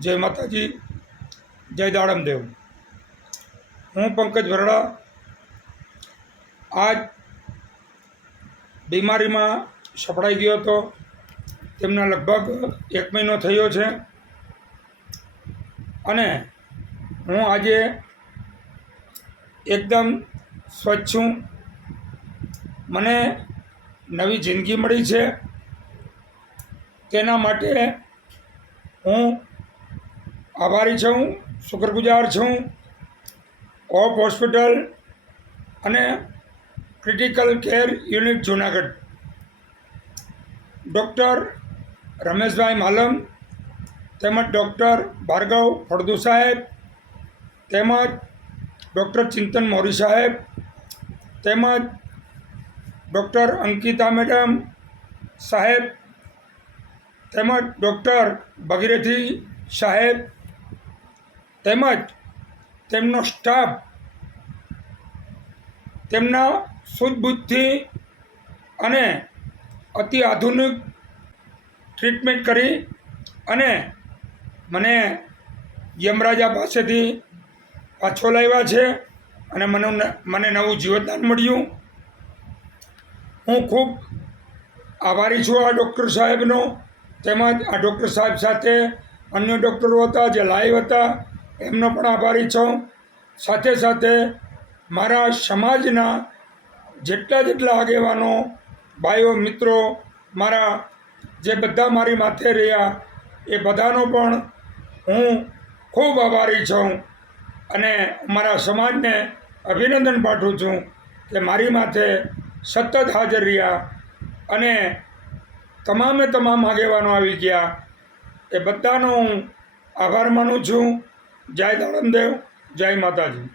જય માતાજી, જય દાડમદેવ। હું પંકજ વરડા આજ બીમારીમાં સપડાઈ ગયો હતો। તેમના લગભગ 1 મહિનો થયો છે અને હું આજે એકદમ સ્વચ્છ છું। મને નવી જિંદગી મળી છે, તેના માટે હું આભારી છું, શુક્રગુજાર છું। ઓપ હોસ્પિટલ અને critical care unit Junagadh, doctor રમેશભાઈ માલમ તેમજ ડૉક્ટર ભાર્ગવ ફળદુ સાહેબ તેમજ ડૉક્ટર ચિંતન મૌરી સાહેબ તેમજ ડૉક્ટર અંકિતા મેડમ સાહેબ તેમજ ડૉક્ટર ભગીરથી સાહેબ તેમજ તેમનો સ્ટાફ તેમના સૂઝબૂઝથી અને અતિ આધુનિક ટ્રીટમેન્ટ કરી અને મને યમરાજા પાસેથી પાછો લાવ્યા છે અને મને નવું જીવનદાન મળ્યું। હું ખૂબ આભારી છું આ ડૉક્ટર સાહેબનો, તેમજ આ ડૉક્ટર સાહેબ સાથે અન્ય ડૉક્ટરો હતા જે લાઈવ હતા એમનો પણ આભારી છું। સાથે સાથે મારા સમાજના જેટલા આગેવાનો, ભાઈઓ, મિત્રો, મારા જે બધા મારી માથે રહ્યા એ બધાનો પણ હું ખૂબ આભારી છું અને મારા સમાજને અભિનંદન પાઠવું છું કે મારી માથે સતત હાજર રહ્યા અને તમામે તમામ આગેવાનો આવી ગયા। એ બધાનો હું આભાર માનું છું। જય દાડમદેવ, જય માતાજી।